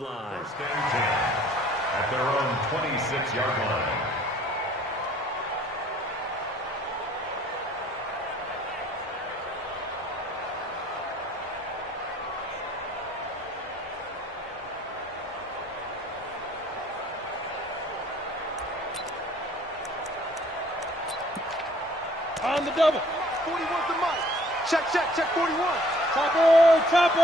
line. First and 10 at their own 26-yard line. On the double. 41's the mic. Check, 41. Chopper.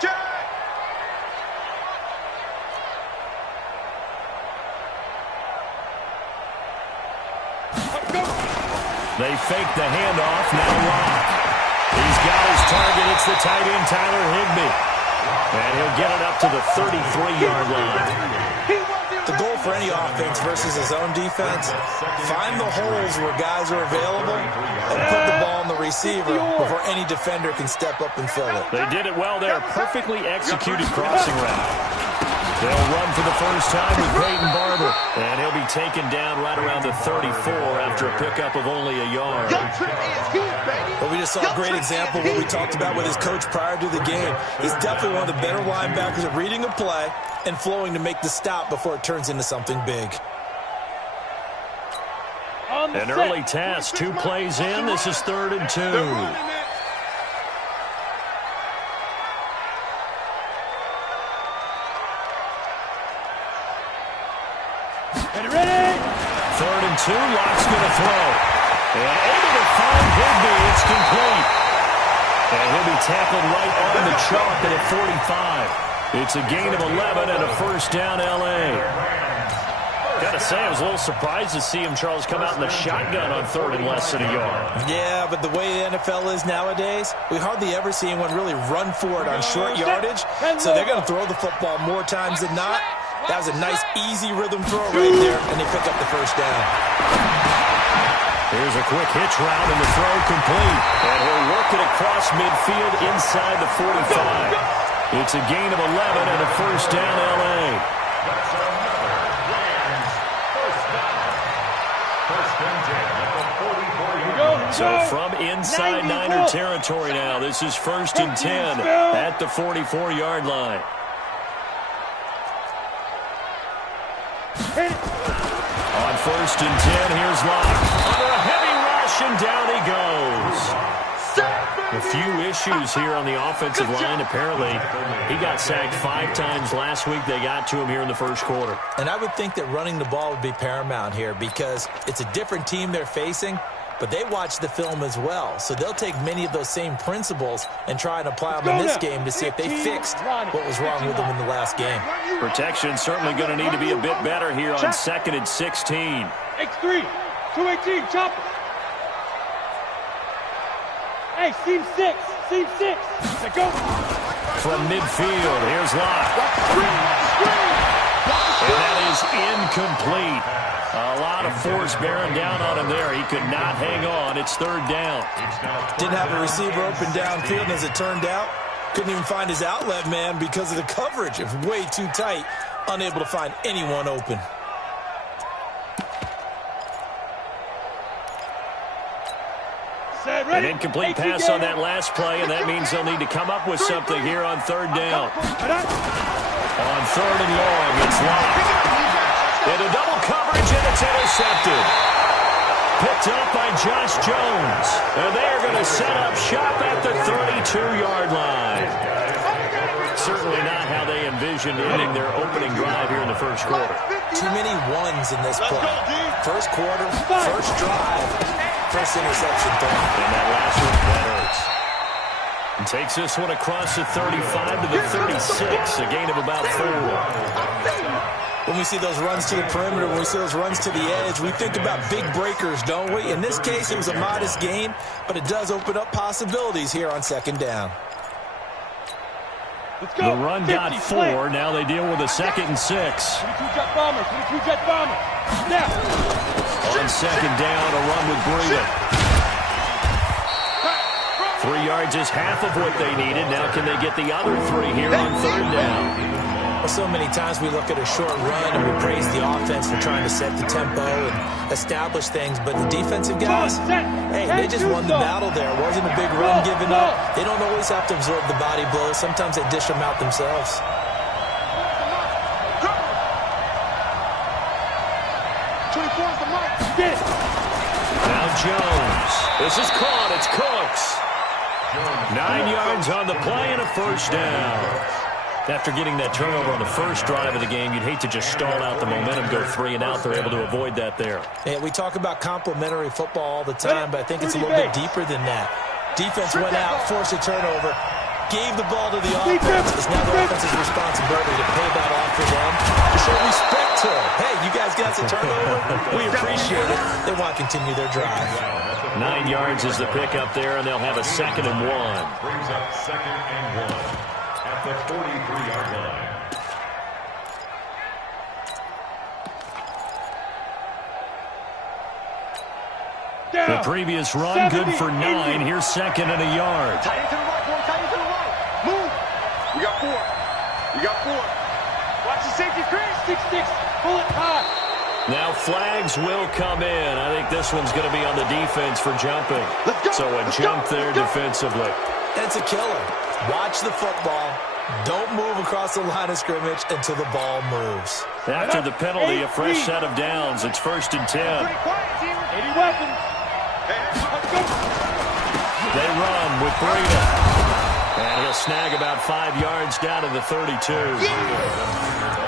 Check. They fake the handoff, now Locke. He's got his target. It's the tight end, Tyler Higbee. And he'll get it up to the 33-yard line. The goal for any offense versus his own defense, find the holes where guys are available and put the ball on the receiver before any defender can step up and fill it. They did it well there. Perfectly executed crossing route. They'll run for the first time with Peyton Barber. And he'll be taken down right around the 34 after a pickup of only a yard. But we just saw a great example of what we talked about with his coach prior to the game. He's definitely one of the better linebackers at reading a play and flowing to make the stop before it turns into something big. An early test, 2 plays in. This is 3rd and 2. Ready? 3rd and 2, Locke's going to throw. And able to find Higbee, it's complete. And he'll be tackled right on the chalk at 45. It's a gain of 11 and a first down, L.A. Gotta say, I was a little surprised to see him, Charles, come out in the shotgun on 3rd and less than a yard. Yeah, but the way the NFL is nowadays, we hardly ever see anyone really run for it on short yardage. So they're going to throw the football more times than not. That was a nice, easy rhythm throw right there, and they pick up the first down. Here's a quick hitch route, and the throw complete. And he'll work it across midfield inside the 45. It's a gain of 11 and a first down, L.A. So from inside Niner territory now, this is 1st and 10 at the 44-yard line. On 1st and 10, here's Locke. Under a heavy rush, and down he goes. A few issues here on the offensive line. Apparently, he got sacked 5 times last week. They got to him here in the first quarter. And I would think that running the ball would be paramount here because it's a different team they're facing, but they watch the film as well. So they'll take many of those same principles and try and apply them in this game to see if they fixed what was wrong with them in the last game. Protection certainly going to need to be a bit better here on 2nd and 16. X3, 218, chopper. Hey, seam 6. Let's go. From midfield, here's Locke. And that is incomplete. A lot of force bearing down on him there. He could not hang on. It's 3rd down. Didn't have a receiver open downfield, and as it turned out, couldn't even find his outlet man because of the coverage. It was way too tight, unable to find anyone open. An incomplete pass on that last play, and that means they'll need to come up with something here on 3rd down. On 3rd and long, it's Locke. Into double coverage, and it's intercepted. Picked up by Josh Jones. And they are going to set up shop at the 32-yard line. Certainly not how they envisioned ending their opening drive here in the first quarter. Too many ones in this play. First quarter, first drive, first interception throw. And that last one, that hurts. And takes this one across the 35 to the 36, a gain of about 4. When we see those runs to the perimeter, when we see those runs to the edge, we think about big breakers, don't we? In this case, it was a modest gain, but it does open up possibilities here on 2nd down. The run got 4. Now they deal with a 2nd and 6. 22-jet bomber. Now. On 2nd down, a run with Breeden. 3 yards is half of what they needed. Now can they get the other 3 here on 3rd down? Well, so many times we look at a short run and we praise the offense for trying to set the tempo and establish things, but the defensive guys, hey, they just won the battle there. It wasn't a big run given up. They don't always have to absorb the body blows. Sometimes they dish them out themselves. Now Jones. This is caught. It's Cooks. 9 yards on the play and a first down. After getting that turnover on the first drive of the game, you'd hate to just stall out the momentum, go 3 and out. They're able to avoid that there. Yeah, we talk about complementary football all the time, but I think it's a little bit deeper than that. Defense went out, forced a turnover, gave the ball to the offense. It's now the offense's responsibility to pay that off for them, to show respect to them. Hey, you guys got the turnover. We appreciate it. They want to continue their drive. 9 yards is the pickup there, and they'll have a 2nd and 1. Brings up 2nd and 1 at the 43-yard line. The previous run, good for 9. Here's 2nd and a yard. Tight end to the right, boy. Tight end to the right. Move. We got 4. We got 4. Watch the safety, Chris. 6-6. Pull it high. Now flags will come in. I think this one's going to be on the defense for jumping. So a jump there defensively. It's a killer. Watch the football. Don't move across the line of scrimmage until the ball moves. After the penalty, a fresh set of downs. It's 1st and 10. 80 weapons. They run with Breida. And he'll snag about 5 yards down to the 32.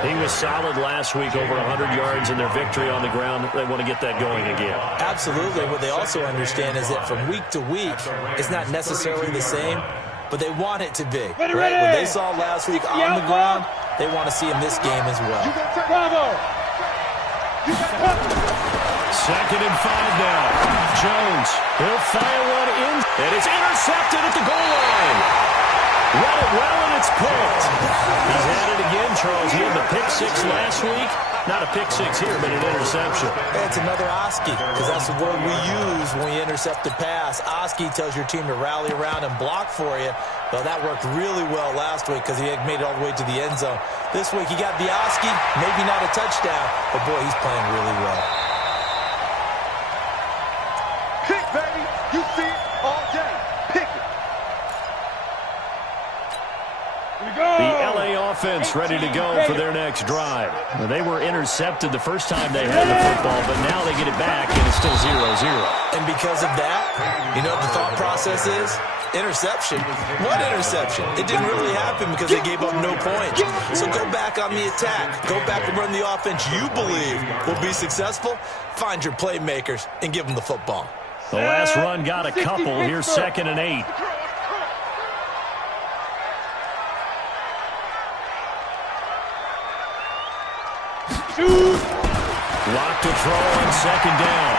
He was solid last week, over 100 yards in their victory on the ground. They want to get that going again. Absolutely. What they also understand is that from week to week, it's not necessarily the same, but they want it to be. Right? What they saw last week on the ground, they want to see in this game as well. Bravo. 2nd and 5 now. Jones, he'll fire one in, and it's intercepted at the goal line. Read it well, and it's picked. He's had it again, Charles. He had the pick 6 last week. Not a pick 6 here, but an interception. It's another Oski, because that's the word we use when we intercept a pass. Oski tells your team to rally around and block for you. Well, that worked really well last week because he had made it all the way to the end zone. This week, he got the Oski, maybe not a touchdown, but boy, he's playing really well. Pick, baby. You see it all day. Pick it. The LA offense ready to go for their next drive. They were intercepted the first time they had the football, but now they get it back, and it's still 0-0. And because of that, you know what the thought process is? Interception. What interception? It didn't really happen because they gave up no points. So go back on the attack. Go back and run the offense you believe will be successful. Find your playmakers and give them the football. The last run got a couple. Here's 2nd and 8. Locked to throw on 2nd down.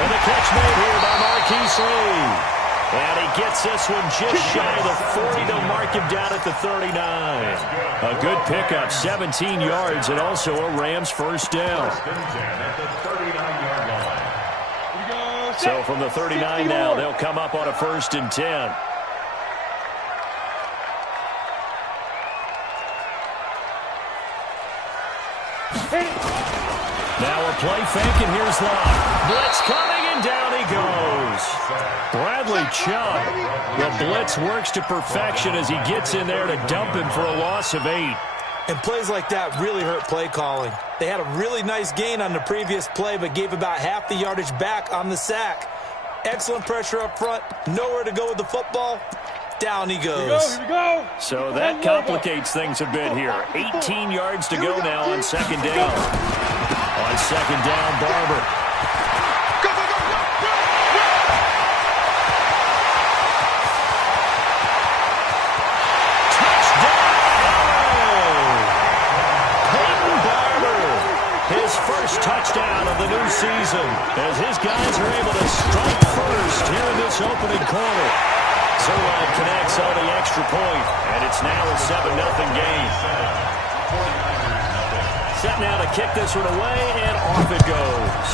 And the catch made here by Marquise Lee. And he gets this one just shy of the 40 to mark him down at the 39. A good pickup, 17 yards, and also a Rams first down. So from the 39 now, they'll come up on a 1st and 10. Now a play fake, and here's Locke. Blitz coming, and down he goes. Bradley Chubb. The blitz works to perfection as he gets in there to dump him for a loss of 8. And plays like that really hurt play calling. They had a really nice gain on the previous play, but gave about half the yardage back on the sack. Excellent pressure up front. Nowhere to go with the football. Down he goes. Here we go. So that complicates things a bit here. 18 yards to go now on 2nd down. On 2nd down, Barber. Go, go, go, go, go, go. Touchdown! Peyton Barber. His first touchdown of the new season as his guys are able to strike first here in this opening quarter. Zerline connects on the extra point, and it's now a 7-0 game. Set now to kick this one away, and off it goes.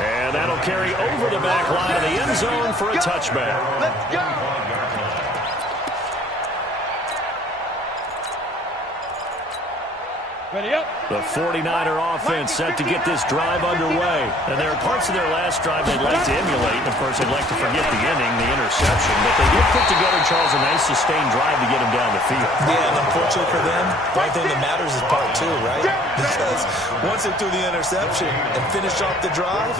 And that'll carry over the back line of the end zone for a touchback. Let's go. Ready up. The 49er offense set to get this drive underway. And there are parts of their last drive they'd like to emulate. And of course, they'd like to forget the inning, the interception. But they did put together, Charles, a nice sustained drive to get them down the field. Yeah, and unfortunately for them, the only thing that matters is part two, right? Because once they threw the interception and finished off the drive,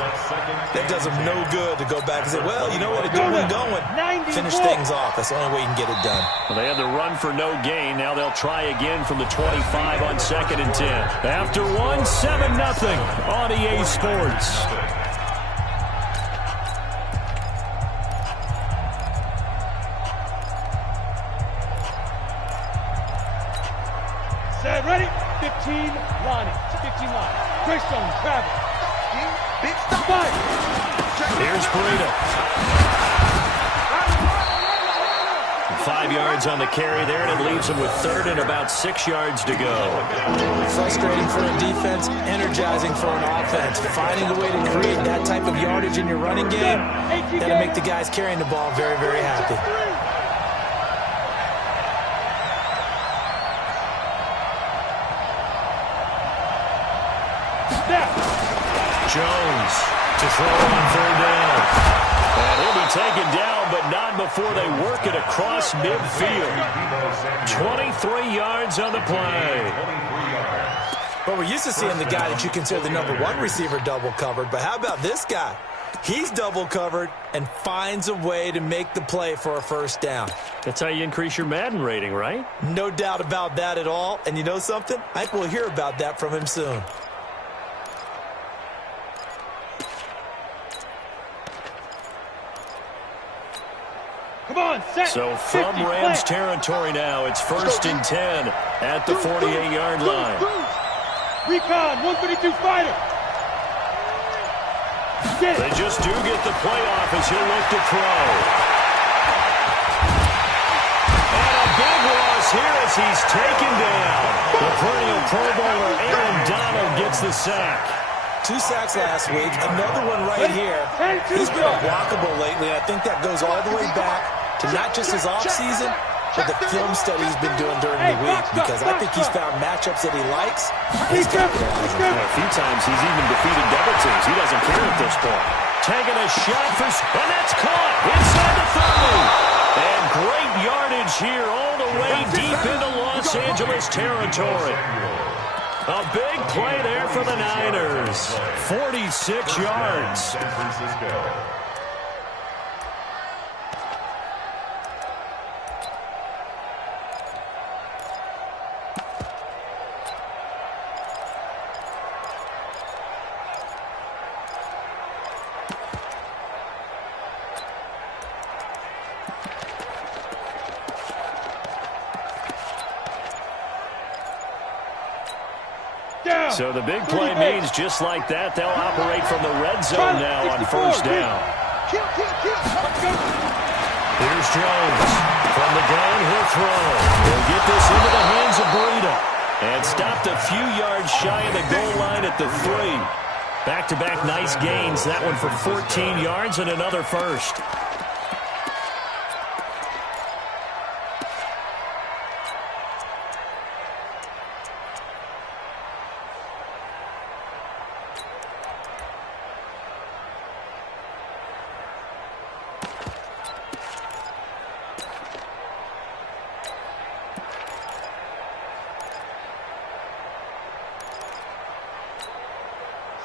that does them no good to go back and say, well, you know what, to get one going. Finish things off. That's the only way you can get it done. Well, they had the run for no gain. Now they'll try again from the 25 on 2nd and 10. After 1, 7-0 on EA Sports. Set, ready? 15 line. 15 line. Greystone, travel. Big stop. 5. Here's Burrito. 5 yards on the carry there, and it leaves them with 3rd and about 6 yards to go. Frustrating for a defense, energizing for an offense. Finding a way to create that type of yardage in your running game, that'll make the guys carrying the ball very, very happy. Jones to throw on 3rd down. And he'll be taken down, but not before they work it across midfield. 23 yards on the play. Well, we're used to seeing the guy that you consider the #1 receiver double covered, but how about this guy? He's double covered and finds a way to make the play for a 1st down. That's how you increase your Madden rating, right? No doubt about that at all. And you know something? I think we'll hear about that from him soon. Come on, set. So from 50, Rams play. territory now, it's 1st and 10 at the 48-yard line. Recon, 132 fighter. Get They it. just do get the play off as he'll look to throw. And a big loss here as he's taken down. The perennial Pro Bowler Aaron Donald gets the sack. 2 sacks last week, another one right here. He's been unblockable lately, and I think that goes all the way back to not just his offseason, but the film study he's been doing during the week, because I think he's found matchups that he likes. He's capitalized on A few times he's even defeated double teams. He doesn't care at this point. Taking a shot for, and that's caught inside the 30. And great yardage here all the way deep into Los Angeles territory. A big play there for the Niners. 46 yards. San Francisco. So the big play means just like that, they'll operate from the red zone now on 1st down. Here's Jones. From the gun, he'll throw. He'll get this into the hands of Burrito. And stopped a few yards shy of the goal line at the 3. Back-to-back nice gains. That one for 14 yards and another 1st.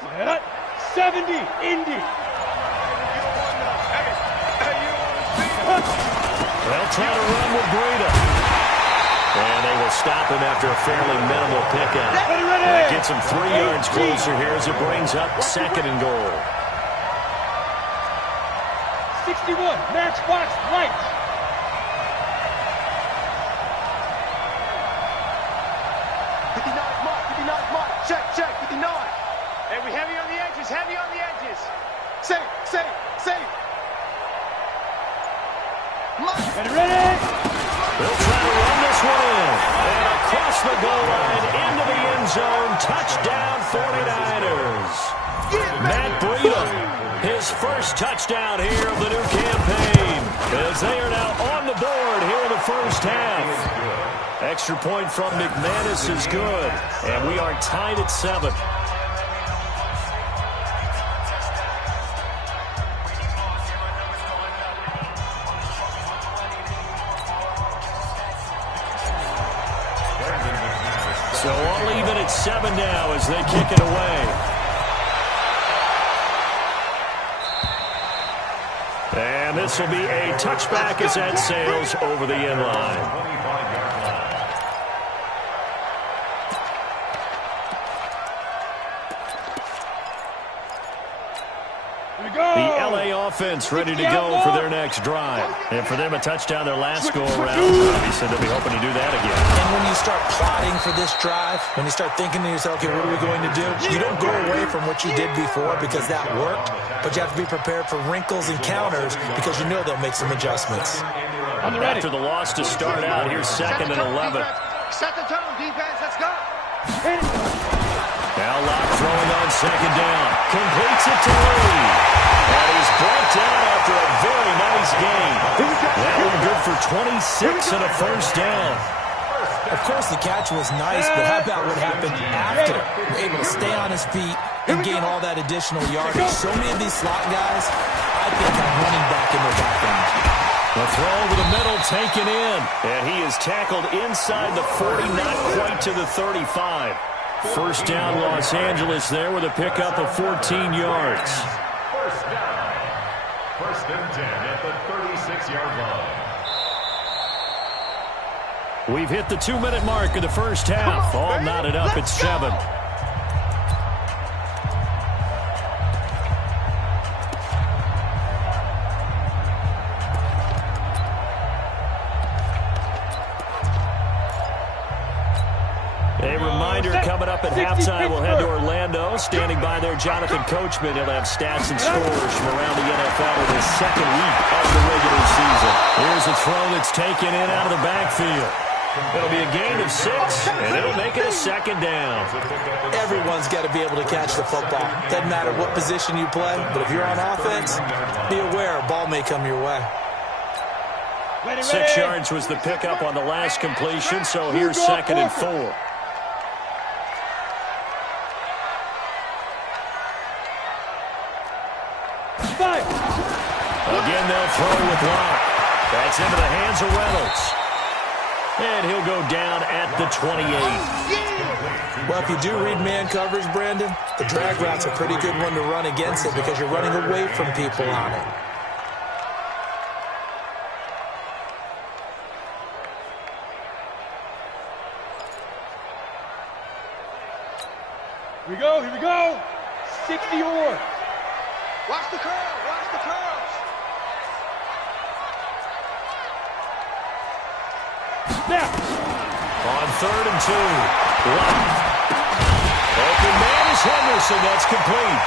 Set. 70, Indy. They'll try to run with Breida. And they will stop him after a fairly minimal pickup. That gets him 3 yards closer here as it brings up 2nd and goal. 61, matchbox right. Check, 59. Hey, we heavy on the edges, Safe. Ready? They'll try to run this one in. And across the goal line, into the end zone, touchdown 49ers. Matt Breida, his first touchdown here of the new campaign, as they are now on the board here in the 1st half. Extra point from McManus is good. And we are tied at 7. So all even at 7 now as they kick it away. And this will be a touchback as that sails over the end line. The LA offense ready to go for their next drive. And for them, a touchdown their last go-around. Obviously, they'll be hoping to do that again. And when you start plotting for this drive, when you start thinking to yourself, okay, what are we going to do? You don't go away from what you did before because that worked, but you have to be prepared for wrinkles and counters because you know they'll make some adjustments. After the loss to start out, here's 2nd and 11. Set the tone, defense. Let's go. Now Locke throwing on 2nd down. Completes it to Lee. And he's brought down after a very nice game. That one good for 26 and a first down. Of course, the catch was nice, but how about what happened after? Able to stay on his feet and gain all that additional yardage. So many of these slot guys, I think, have running back in their background. The throw over the middle taken in. And he is tackled inside the 40, not quite to the 35. First down, Los Angeles there with a pickup of 14 yards. First down. 1st and 10 at the 36-yard line. We've hit the 2-minute mark of the first half. All knotted up at 7. A reminder coming up at halftime. We'll head to Orlando. Standing by there, Jonathan Coachman. He'll have stats and scores from around the NFL in his 2nd week of the regular season. Here's a throw that's taken in out of the backfield. It'll be a gain of 6, and it'll make it a 2nd down. Everyone's got to be able to catch the football. Doesn't matter what position you play, but if you're on offense, be aware a ball may come your way. 6 yards was the pickup on the last completion, so here's 2nd and 4. Again, they'll throw with Locke. That's into the hands of Reynolds. And he'll go down at the 28. Well, if you do read man coverage, Brandon, the drag route's a pretty good one to run against it because you're running away from people on it. Here we go, here we go. 60 or. Watch the curl, watch the curls. Snap. On 3rd and 2. Locke. Open man is Henderson. That's complete.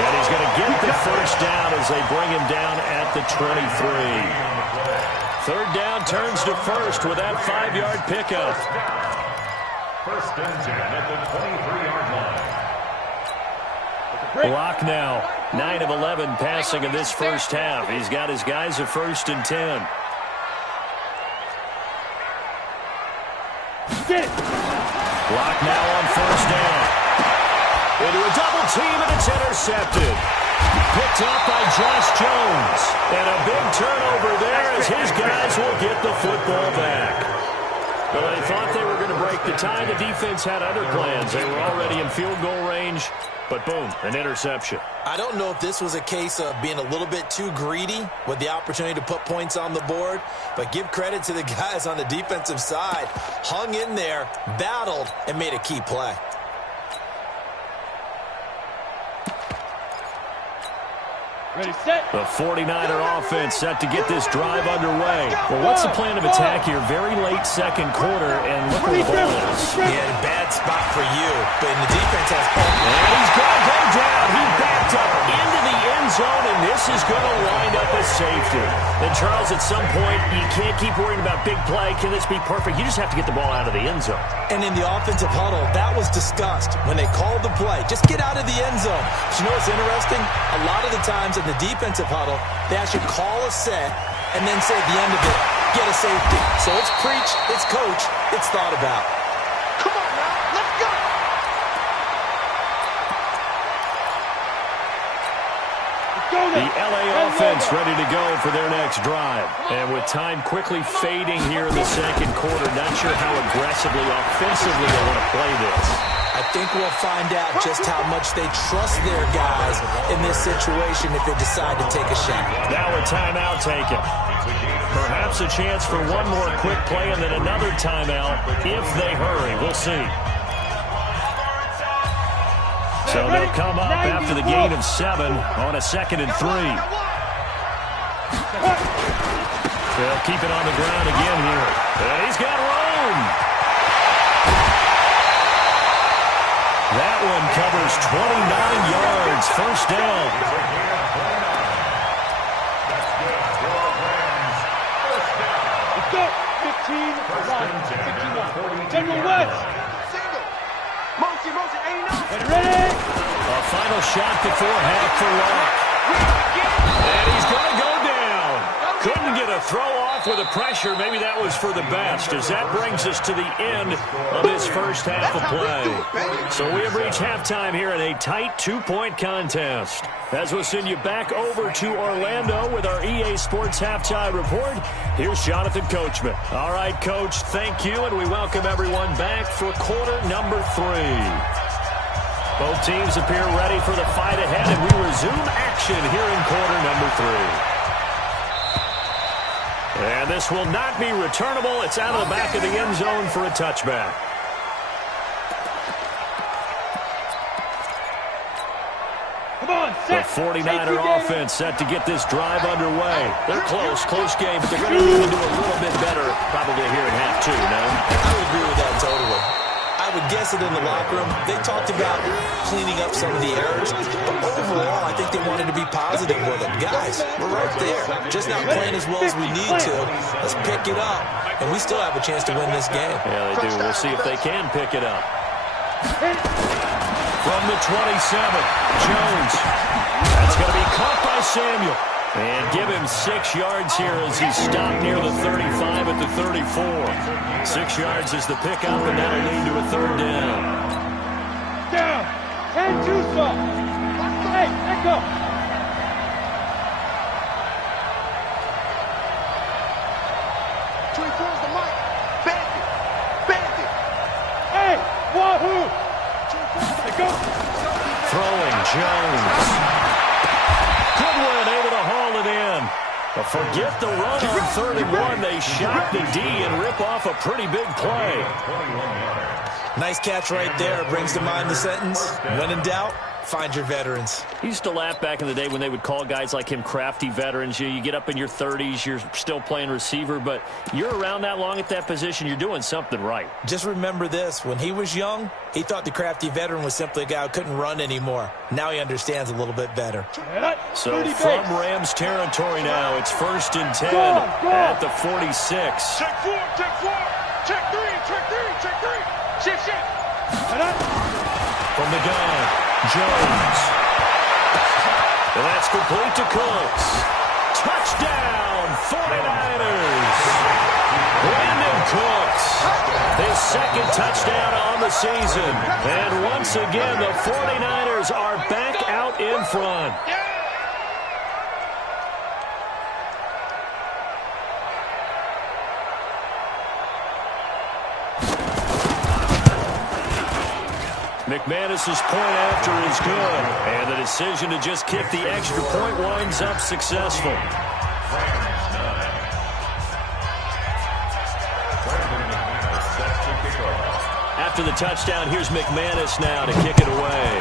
And he's going to get the first down as they bring him down at the 23. 3rd down turns to 1st with that 5-yard pickup. 1st and 10 at the 23-yard line. Locke now 9 of 11 passing in this first half. He's got his guys at 1st and 10. Locke now on 1st down. Into a double team, and it's intercepted. Picked up by Josh Jones. And a big turnover there as his guys will get the football back. Well, they thought they were going to break the tie. The defense had other plans. They were already in field goal range, but boom, an interception. I don't know if this was a case of being a little bit too greedy with the opportunity to put points on the board, but give credit to the guys on the defensive side. Hung in there, battled, and made a key play. Ready, set. The 49er offense set to get this drive underway. Well, what's the plan of attack here? Very late 2nd quarter, and look where the ball is. Yeah, a bad spot for you, but the defense has... And he's going to go down. He backed up into the end zone, and this is going to wind up a safety. And, Charles, at some point, you can't keep worrying about big play. Can this be perfect? You just have to get the ball out of the end zone. And in the offensive huddle, that was discussed when they called the play. Just get out of the end zone. But you know what's interesting? A lot of the times in the defensive huddle, they actually call a set and then say at the end of it, get a safety. So it's preach, it's coach, it's thought about. Come on now, let's go! The LA offense ready to go for their next drive. And with time quickly fading here in the second quarter, not sure how aggressively, offensively they want to play this. I think we'll find out just how much they trust their guys in this situation if they decide to take a shot. Now a timeout taken. Perhaps a chance for one more quick play and then another timeout if they hurry. We'll see. So they'll come up after the gain of 7 on a 2nd and 3. They'll keep it on the ground again here. And he's got room. That one covers 29 yards. First down. Let's go. 15, 59. General West. Motion, 89. Get ready. A final shot before half for Locke. And he's going to go down. Couldn't get a throw off with the pressure. Maybe that was for the best, as that brings us to the end of this first half of play. So we have reached halftime here in a tight 2-point contest. As we'll send you back over to Orlando with our EA Sports Halftime Report, here's Jonathan Coachman. All right, Coach, thank you, and we welcome everyone back for quarter number 3. Both teams appear ready for the fight ahead, and we resume action here in quarter number 3. And this will not be returnable. It's out of the back of the end zone for a touchback. Come on, The 49er offense set to get this drive underway. They're close game, but they're going to need to do a little bit better probably here in half 2, no? I would agree with that totally. I would guess it in the locker room. They talked about cleaning up some of the errors, but overall, I think they wanted to be positive with it. Guys, we're right there. Just not playing as well as we need to. Let's pick it up, and we still have a chance to win this game. Yeah, they do. We'll see if they can pick it up. From the 27, Jones. That's going to be caught by Samuel. And give him 6 yards here as he's stopped near the 35 at the 34. 6 yards is the pickup, and that'll lead to a 3rd down. Down. 10-2 stop. Hey, let go. The mic. Bandit. Hey, wahoo. Let go. Throwing, Jones. Goodwin able to haul it in. But forget the run on 3rd and 1. They shot the D and rip off a pretty big play. Nice catch right there. Brings to mind the sentence, when in doubt, find your veterans. He used to laugh back in the day when they would call guys like him crafty veterans. You get up in your 30s, you're still playing receiver, but you're around that long at that position, you're doing something right. Just remember this. When he was young, he thought the crafty veteran was simply a guy who couldn't run anymore. Now he understands a little bit better. So from Rams territory now, it's 1st and 10 at the 46. Check 4. Check 3. Shift. From the gun, Jones. And that's complete to Cooks. Touchdown, 49ers. Brandon Cooks, his 2nd touchdown on the season. And once again, the 49ers are back out in front. McManus's point after is good, and the decision to just kick the extra point winds up successful. After the touchdown, here's McManus now to kick it away.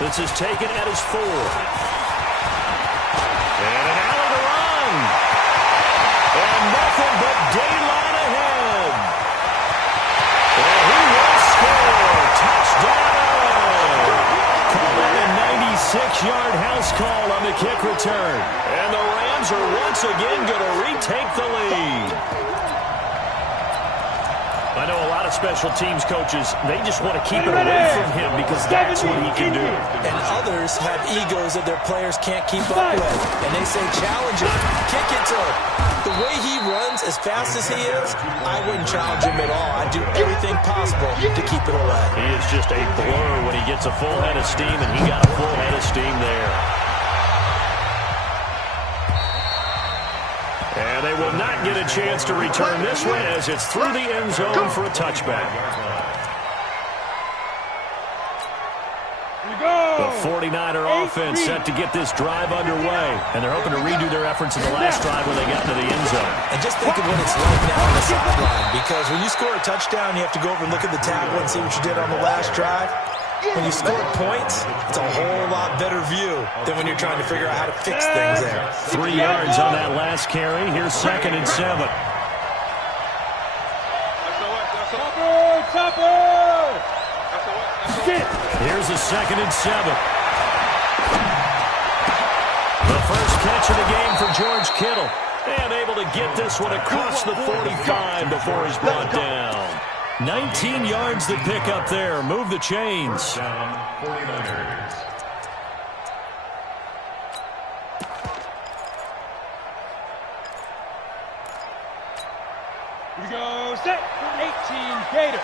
This is taken at his 4. And an alley to run. And nothing but daylight ahead. And he will score. Touchdown. Call that a 96-yard house call on the kick return. And the Rams are once again going to retake the lead. I know a lot of special teams coaches, they just want to keep it away from him because that's what he can do. And others have egos that their players can't keep up with. And they say, challenge him, kick it to him. The way he runs as fast as he is, I wouldn't challenge him at all. I'd do everything possible to keep it away. He is just a blur when he gets a full head of steam, and he got a full head of steam there. And they will not get a chance to return this one as it's through the end zone for a touchback. The 49er offense set to get this drive underway. And they're hoping to redo their efforts in the last drive when they got to the end zone. And just think of what it's like now on the sideline. Because when you score a touchdown, you have to go over and look at the tablet and see what you did on the last drive. When you score points, it's a whole lot better view than when you're trying to figure out how to fix things there. 3 yards on that last carry. Here's 2nd and 7. Here's a 2nd and 7. The first catch of the game for George Kittle. And able to get this one across the 45 before he's brought down. 19 yards to pick up there. Move the chains. Down 49ers. Here we go, set, 18, Gator.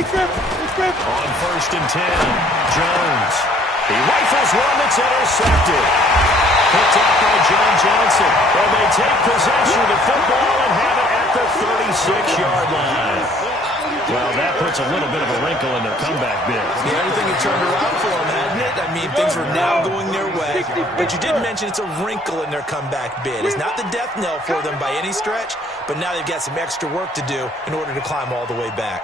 On 1st and 10, Jones. He rifles one that's intercepted. Picked up by John Johnson. And they take possession of the football and have it at the 36-yard line. Well, that puts a little bit of a wrinkle in their comeback bid. Yeah, everything had turned around for them, hadn't it? I mean, things were now going their way. But you did mention it's a wrinkle in their comeback bid. It's not the death knell for them by any stretch, but now they've got some extra work to do in order to climb all the way back.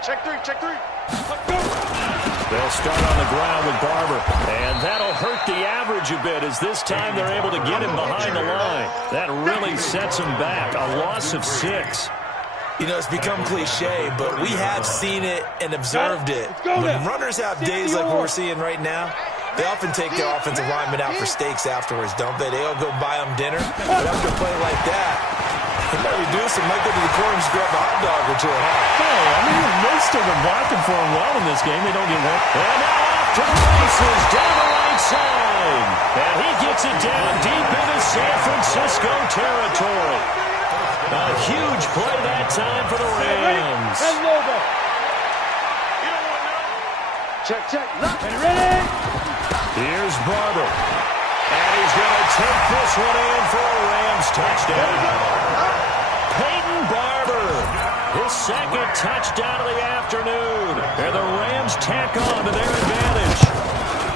Check three. They'll start on the ground with Barber, and that'll hurt the average a bit as this time they're able to get him behind the line. That really sets him back, a loss of 6. You know, it's become cliche, but we have seen it and observed it. When runners have days like what we're seeing right now, they often take their offensive linemen out for steaks afterwards, don't they? They'll go buy them dinner, but after a play like that, they might reduce them, might go to the corner and just grab a hot dog or two, huh? Hey, I mean, most of them blocking for him well in this game. They don't get one. And now off to the races down the right side. And he gets it down deep into San Francisco territory. A huge play that time for the Rams. Check. And ready? Here's Barber. And he's going to take this one in for a Rams touchdown. Peyton Barber, his 2nd touchdown of the afternoon. And the Rams tack on to their advantage.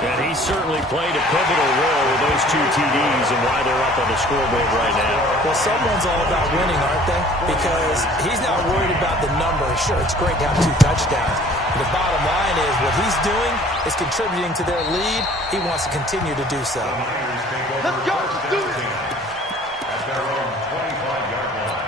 And he certainly played a pivotal role with those 2 TDs and why they're up on the scoreboard right now. Well, someone's all about winning, aren't they? Because he's not worried about the number. Sure, it's great to have 2 touchdowns. But the bottom line is what he's doing is contributing to their lead. He wants to continue to do so. Let's go. Do it. At their own 25-yard line.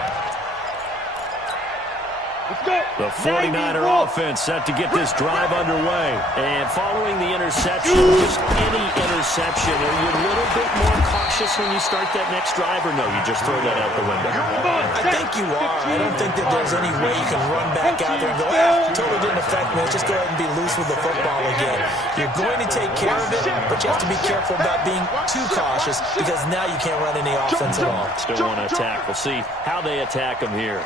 Let's go. The 49er offense set to get this drive underway. And following the interception, just any interception, are you a little bit more cautious when you start that next drive, or no, you just throw that out the window? I think you are. I don't think that there's any way you can run back out there and go, totally didn't affect me. Let's just go ahead and be loose with the football again. You're going to take care of it, but you have to be careful about being too cautious because now you can't run any offense at all. Still want to attack. We'll see how they attack him here.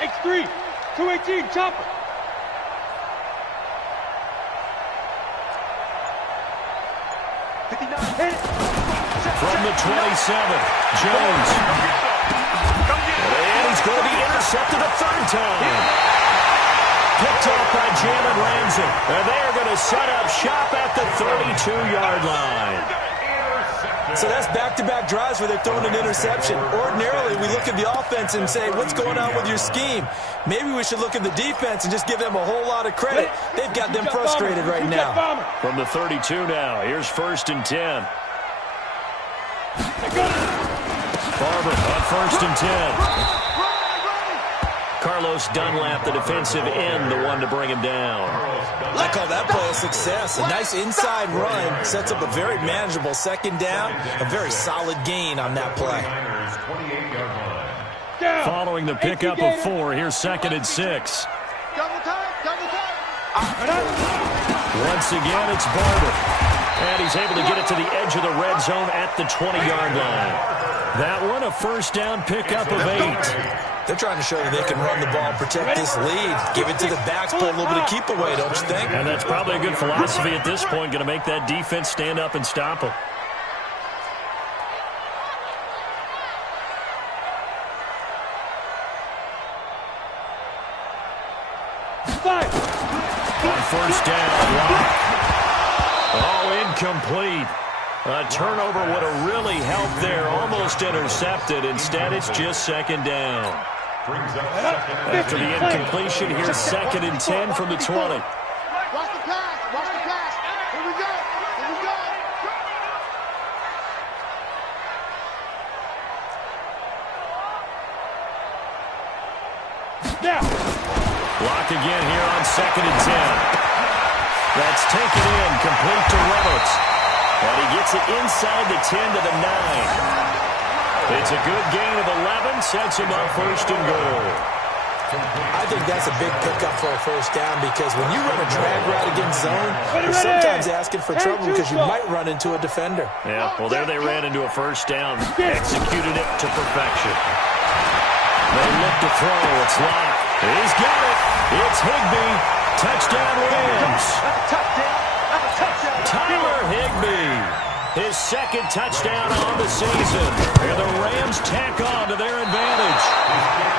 X3, 218, chopper. From the 27, Jones. And he's going to be intercepted a 3rd time. Picked off by Jalen Ramsey. And they are going to set up shop at the 32-yard line. So that's back-to-back drives where they're throwing an interception. Ordinarily, we look at the offense and say, what's going on with your scheme? Maybe we should look at the defense and just give them a whole lot of credit. They've got them frustrated right now. From the 32 now, here's 1st and 10. Barber on 1st and 10. Carlos Dunlap, the defensive end, the one to bring him down. I call that play a success. A nice inside run sets up a very manageable second down. A very solid gain on that play. Following the pickup of 4, here's 2nd and 6. Once again, it's Barber. And he's able to get it to the edge of the red zone at the 20-yard line. That one, a first down pickup of 8. They're trying to show that they can run the ball, protect this lead, give it to the backs, play a little bit of keep away, don't you think? And that's probably a good philosophy at this point, going to make that defense stand up and stop them. On first down, all incomplete. A turnover would have really helped there, almost intercepted. Instead, it's just 2nd down. After the incompletion, here's 2nd and 10 from the 20. Watch the pass. Watch the pass. Here we go. Here we go. Now. Block again here on 2nd and 10. That's taken in, complete to Reynolds. And he gets it inside the 10 to the 9. It's a good gain of 11, sets him up 1st and goal. I think that's a big pickup for a first down because when you run a drag route against zone, you're sometimes asking for trouble because you might run into a defender. Yeah, well, there they ran into a first down, executed it to perfection. They look to throw, it's locked. He's got it. It's Higbee. Touchdown Rams. Tyler Higbee. His 2nd touchdown on the season. And the Rams tack on to their advantage.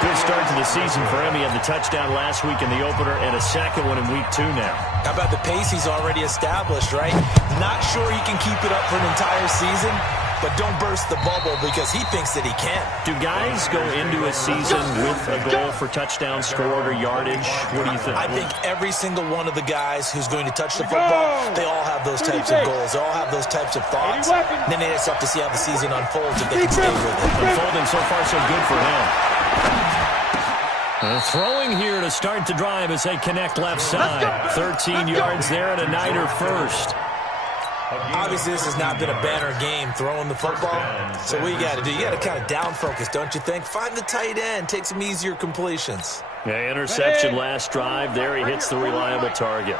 Good start to the season for him. He had the touchdown last week in the opener and a 2nd one in week 2 now. How about the pace he's already established, right? Not sure he can keep it up for an entire season, but don't burst the bubble because he thinks that he can. Do guys go into a season with a goal for touchdown scored or yardage? What do you think? I think every single one of the guys who's going to touch the football, they all have those types of goals. They all have those types of thoughts. Then they just have to see how the season unfolds if they can stay with it. Unfolding so far so good for him. Throwing here to start the drive as they connect left side. 13 yards there and a Niner first. Obviously, this has not been a banner game throwing the football. So what you got to do, you got to kind of down focus, don't you think? Find the tight end, take some easier completions. Yeah, interception last drive. There he hits the reliable target.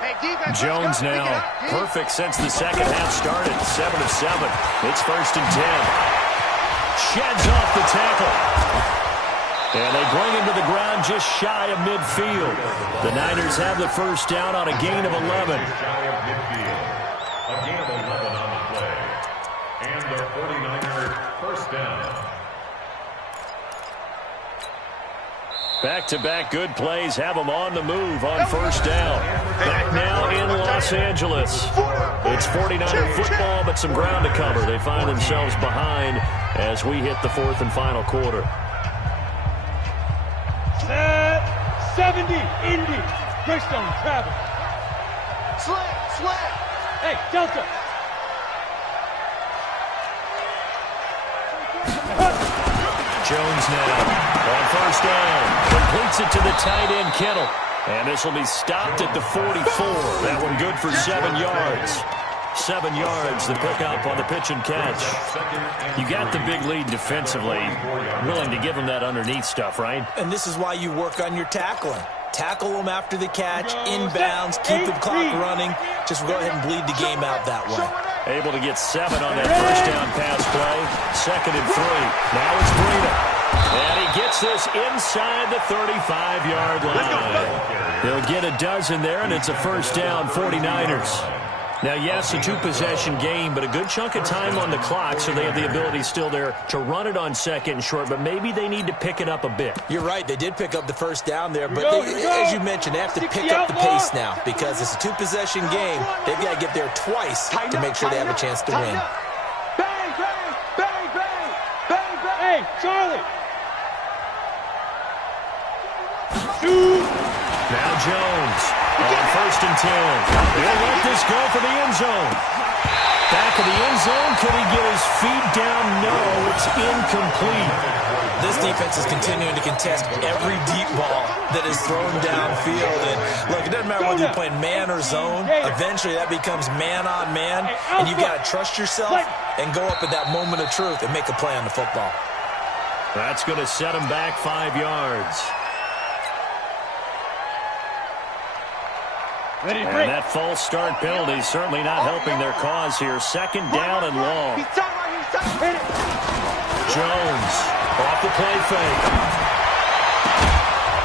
Jones now perfect since the second half started. 7 of 7. It's 1st and 10. Sheds off the tackle. And they bring him to the ground just shy of midfield. The Niners have the first down on a gain of 11. A gain of 11 on the play. And the 49ers first down. Back-to-back good plays have them on the move on first down. Back now in Los Angeles. It's 49er football, but some ground to cover. They find themselves behind as we hit the 4th and final quarter. 70, Indy. Greystone, travel. Slant. Hey, Delta. Jones now on first down. Completes it to the tight end, Kittle. And this will be stopped at the 44. That one good for 7 yards. 7 yards, the pickup on the pitch and catch. You got the big lead defensively. Willing to give them that underneath stuff, right? And this is why you work on your tackling. Tackle them after the catch, inbounds, keep the clock running. Just go ahead and bleed the game out that way. Able to get 7 on that first down pass play. 2nd and 3. Now it's Breida. And he gets this inside the 35-yard line. They'll get a dozen there, and it's a first down, 49ers. Now, yes, a 2-possession game, but a good chunk of time on the clock, so they have the ability still there to run it on 2nd and short, but maybe they need to pick it up a bit. You're right. They did pick up the first down there, but as you mentioned, they have to pick up the pace now because it's a 2-possession game. They've got to get there twice to make sure they have a chance to win. Bang, bang, bang, bang, bang, bang. Hey, Charlie. Shoot. Now Jones on 1st and 10. He'll let this go for the end zone. Back of the end zone. Could he get his feet down? No, it's incomplete. This defense is continuing to contest every deep ball that is thrown downfield. And look, it doesn't matter whether you're playing man or zone. Eventually, that becomes man on man. And you've got to trust yourself and go up at that moment of truth and make a play on the football. That's going to set him back 5 yards. And that false start penalty is certainly not helping their cause here. Second down and long. Jones off the play fake.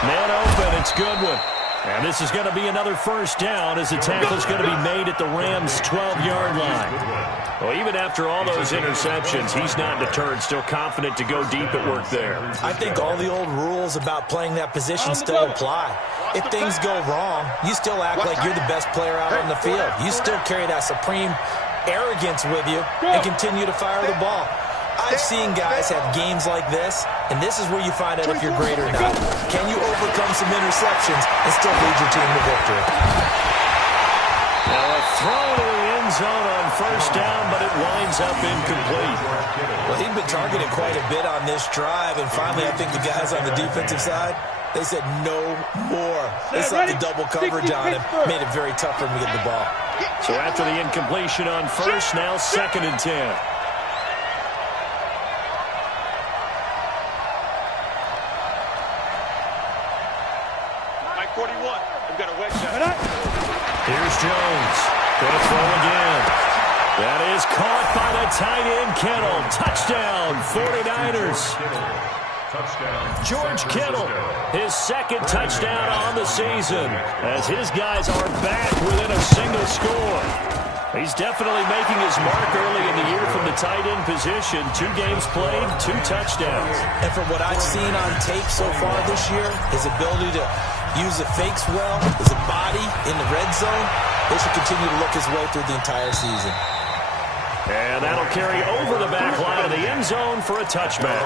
Man open, it's Goodwin. And this is going to be another first down as the tackle is going to be made at the Rams' 12-yard line. Well, even after all those interceptions, he's not deterred, still confident to go deep at work there. I think all the old rules about playing that position still apply. If things go wrong, you still act like you're the best player out on the field. You still carry that supreme arrogance with you and continue to fire the ball. I've seen guys have games like this, and this is where you find out if you're great or not. Can you overcome some interceptions and still lead your team to victory? Now a throw to the end zone on first down, but it winds up incomplete. Well, he'd been targeted quite a bit on this drive, and finally I think the guys on the defensive side, they said no more. They saw the double coverage on him, made it very tough for him to get the ball. So after the incompletion on first, now 2nd and 10. Here's Jones. Gonna throw again. That is caught by the tight end, Kittle. Touchdown, 49ers. George Kittle, his 2nd touchdown on the season, as his guys are back within a single score. He's definitely making his mark early in the year from the tight end position. 2 games played, 2 touchdowns. And from what I've seen on tape so far this year, his ability to use the fakes well, his body in the red zone, they should continue to look his way through the entire season. And that'll carry over the back line of the end zone for a touchback.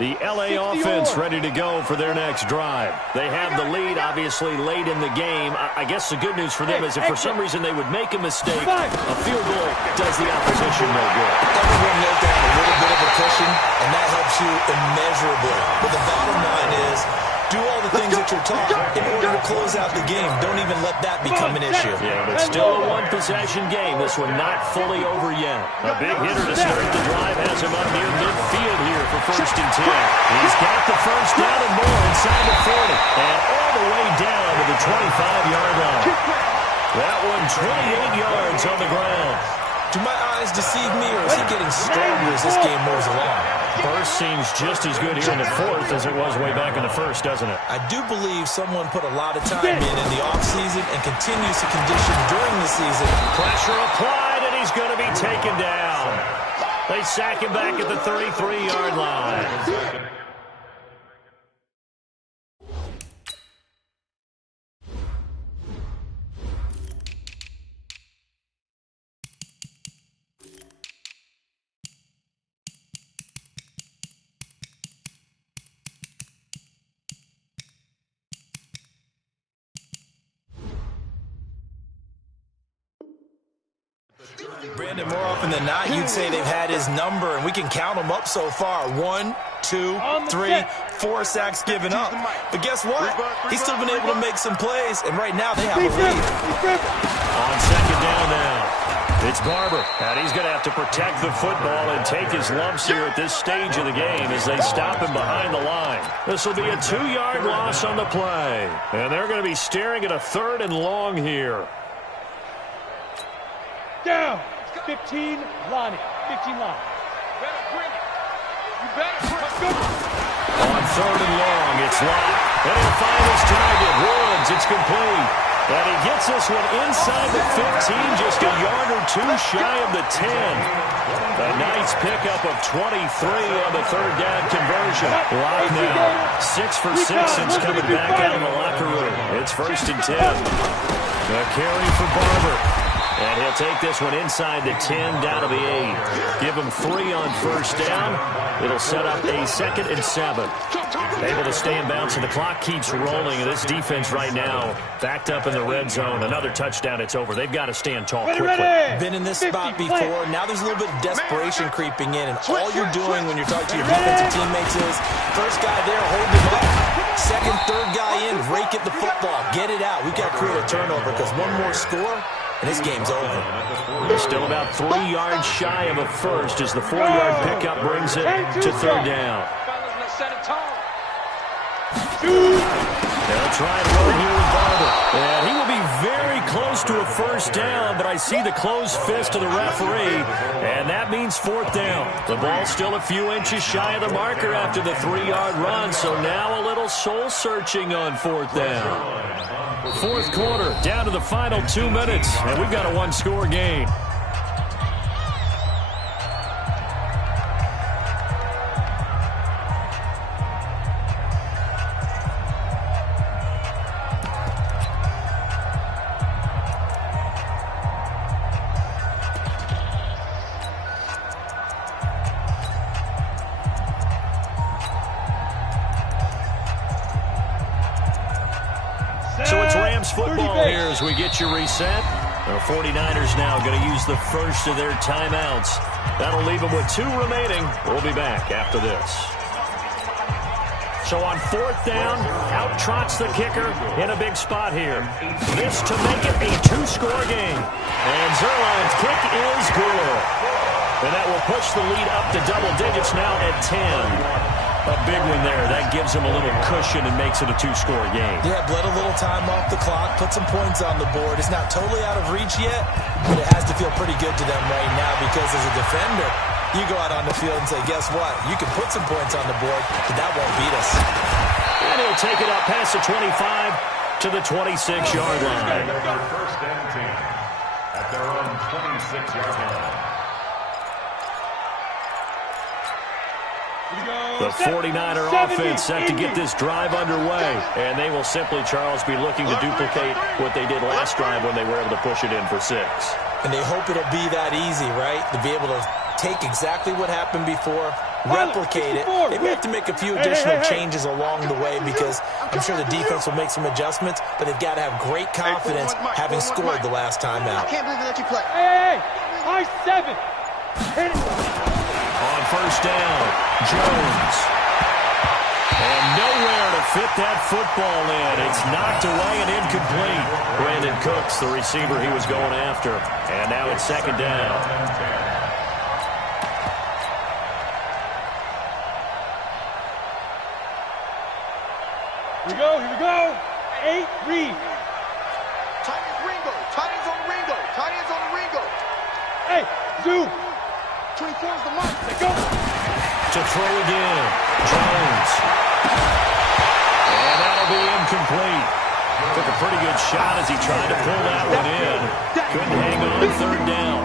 The L.A. offense ready to go for their next drive. They have the lead, obviously, late in the game. I guess the good news for them is if for some reason they would make a mistake, a field goal does the opposition no good. Everyone knows they have a little bit of a cushion, and that helps you immeasurably. But the bottom line is, do all the things that you're taught in order to close out the game. Don't even let that become an issue. Yeah, but still a one-possession game. This one not fully over yet. A big hitter to start the drive has him up near midfield here for 1st and 10. He's got the first down and more inside the 40 and all the way down to the 25-yard line. That one 28 yards on the ground. Do my eyes deceive me, or is he getting stronger as this game moves along? Burst seems just as good here in the 4th as it was way back in the 1st, doesn't it? I do believe someone put a lot of time in the offseason and continues to condition during the season. Pressure applied, and he's going to be taken down. They sack him back at the 33-yard line. Brandon, more often than not, you'd say they've had his number, and we can count them up so far. 1, 2, 3, 4 sacks given up. But guess what? He's still been able to make some plays, and right now they have a lead. On 2nd down now, it's Barber, and he's going to have to protect the football and take his lumps here at this stage of the game as they stop him behind the line. This will be a 2-yard loss on the play, and they're going to be staring at a 3rd and long here. Down. 15 line. 15 line. On 3rd and long, it's locked. And he'll find his target. Woods, it's complete. And he gets this one inside the 15, just a yard or 2 shy of the 10. A nice pickup of 23 on the 3rd down conversion. Locked now. 6 for 6 since coming back out of the locker room. It's 1st and 10. The carry for Barber. And he'll take this one inside the 10, down to the 8. Give him 3 on first down. It'll set up a 2nd and 7. Able to stay in bounds, and the clock keeps rolling. This defense right now backed up in the red zone. Another touchdown, it's over. They've got to stand tall quickly. Been in this spot before. Now there's a little bit of desperation creeping in, and all you're doing when you're talking to your defensive teammates is first guy there, hold him up. Second, third guy in, rake at the football. Get it out. We've got to create a turnover because one more score, and this game's over. We're still about 3 yards shy of a first as the 4-yard pickup brings it to 3rd down. They'll try and run here with Barber. And he will be very close to a first down, but I see the closed fist of the referee, and that means 4th down. The ball's still a few inches shy of the marker after the 3-yard run, so now a little soul-searching on 4th down. 4th quarter, down to the final 2 minutes, and we've got a 1-score game. Football here as we get you reset. The 49ers now going to use the first of their timeouts. That'll leave them with 2 remaining. We'll be back after this. So on 4th down, out trots the kicker in a big spot here. This to make it a 2-score game. And Zerline's kick is good. And that will push the lead up to double digits now at 10. A big one there. That gives them a little cushion and makes it a 2-score game. Yeah, bled a little time off the clock, put some points on the board. It's not totally out of reach yet, but it has to feel pretty good to them right now because as a defender, you go out on the field and say, guess what? You can put some points on the board, but that won't beat us. And he'll take it up past the 25 to the 26-yard line. First and 10 at their own 26-yard line. The 49er offense set to get this drive underway. And they will simply, Charles, be looking to duplicate what they did last drive when they were able to push it in for 6. And they hope it'll be that easy, right? To be able to take exactly what happened before, replicate it. They may have to make a few additional changes along the way because I'm sure the defense will make some adjustments, but they've got to have great confidence having scored the last time out. I can't believe they let you play. High 7. Hit it. On first down, Jones. And nowhere to fit that football in. It's knocked away and incomplete. Brandon Cooks, the receiver he was going after. And now it's 2nd down. Here we go. 8, read. Tight ends Ringo. Tight ends on Ringo. Tight ends on Ringo. Hey, Zoo. 24 is the mark. Let's go. To throw again, Jones. And that'll be incomplete. Took a pretty good shot as he tried to pull that one in. Couldn't hang on 3rd down.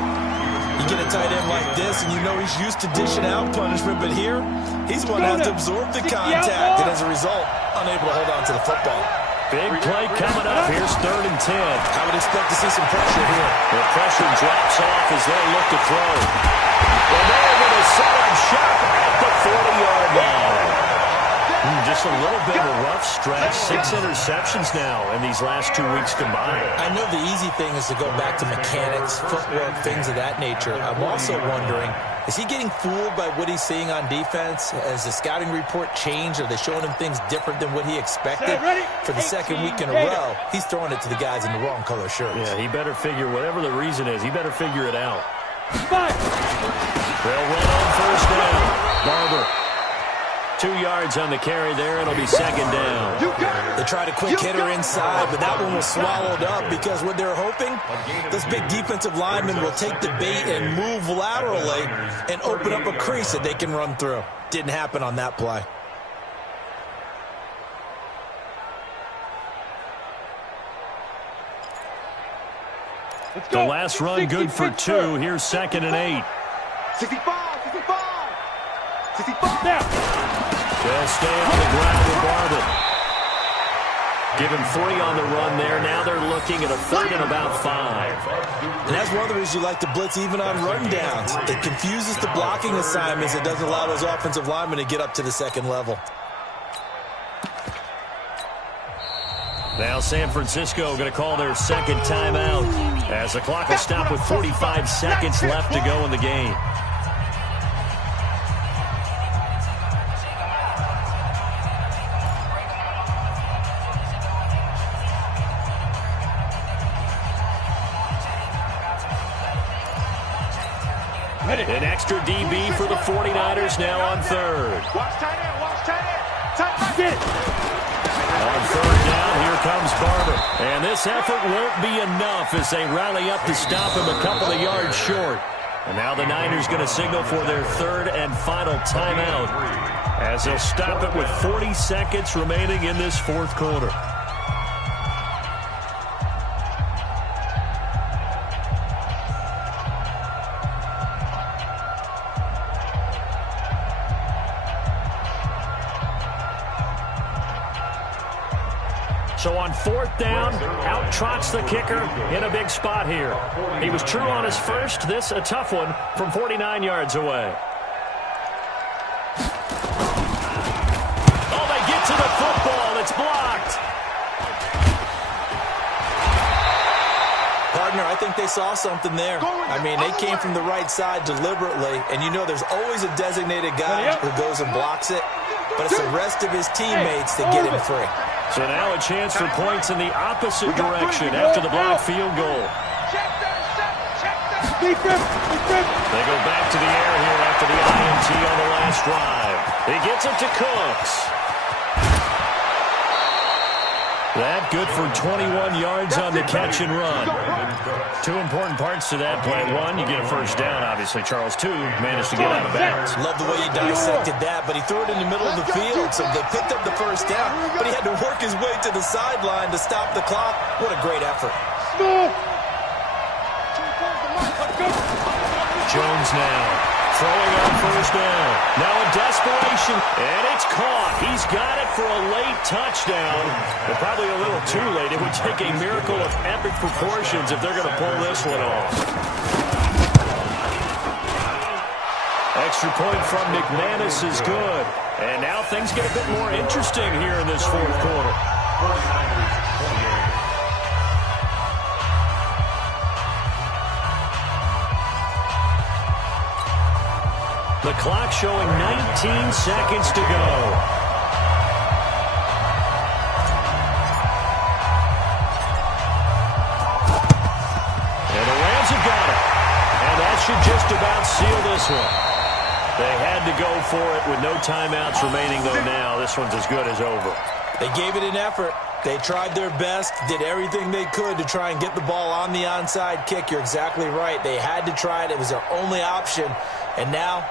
You get a tight end like this, and you know he's used to dishing out punishment, but here, he's one that has to absorb the contact, and as a result, unable to hold on to the football. Big play coming up. Here's 3rd and 10. I would expect to see some pressure here. The pressure drops off as they look to throw. And they're going to set up shop at the 40-yard line. Just a little bit of a rough stretch. 6 interceptions now in these last 2 weeks combined. I know the easy thing is to go back to mechanics, footwork, things of that nature. I'm also wondering, is he getting fooled by what he's seeing on defense? Has the scouting report changed? Are they showing him things different than what he expected? For the 2nd week in a row, he's throwing it to the guys in the wrong color shirts. Yeah, he better figure, whatever the reason is, he better figure it out. 5. They'll run on first down. Barber. 2 yards on the carry there. It'll be 2nd down. They tried a quick hitter inside, but that one was swallowed up because what they're hoping, this big defensive lineman will take the bait and move laterally and open up a crease that they can run through. Didn't happen on that play. The last run good for 2. Here's 2nd and 8. 65, 65. 65. Now. They'll stay on the ground with Barber. Give him 3 on the run there. Now they're looking at a 3rd and about 5. And that's one of the reasons you like to blitz even on run downs. It confuses the blocking assignments. It doesn't allow those offensive linemen to get up to the second level. Now San Francisco going to call their second timeout as the clock will stop with 45 seconds left to go in the game. An extra DB for the 49ers now on third. Watch tight end, watch tight end. Tight end. On third down, here comes Barber. And this effort won't be enough as they rally up to stop him a couple of yards short. And now the Niners going to signal for their third and final timeout as they'll stop it with 40 seconds remaining in this fourth quarter. So on fourth down, out trots the kicker in a big spot here. He was true on his first. This a tough one from 49 yards away. Oh, they get to the football. It's blocked. Partner, I think they saw something there. I mean, they came from the right side deliberately, and you know there's always a designated guy who goes and blocks it, but it's the rest of his teammates that get him free. So now a chance for points in the opposite direction after the blocked field goal. They go back to the air here after the INT on the last drive. He gets it to Cooks. That good for 21 yards on the catch and run. Two important parts to that play. One, you get a first down, obviously. Charles, two, managed to get out of bounds. Love the way he dissected that, but he threw it in the middle of the field, so they picked up the first down, but he had to work his way to the sideline to stop the clock. What a great effort. Jones now throwing on first down. Now in desperation, and it's caught. He's got it for a late touchdown, but probably a little too late. It would take a miracle of epic proportions if they're going to pull this one off. Extra point from McManus is good. And now things get a bit more interesting here in this fourth quarter. The clock showing 19 seconds to go. And the Rams have got it. And that should just about seal this one. They had to go for it with no timeouts remaining, though now this one's as good as over. They gave it an effort. They tried their best, did everything they could to try and get the ball on the onside kick. You're exactly right. They had to try it. It was their only option. And now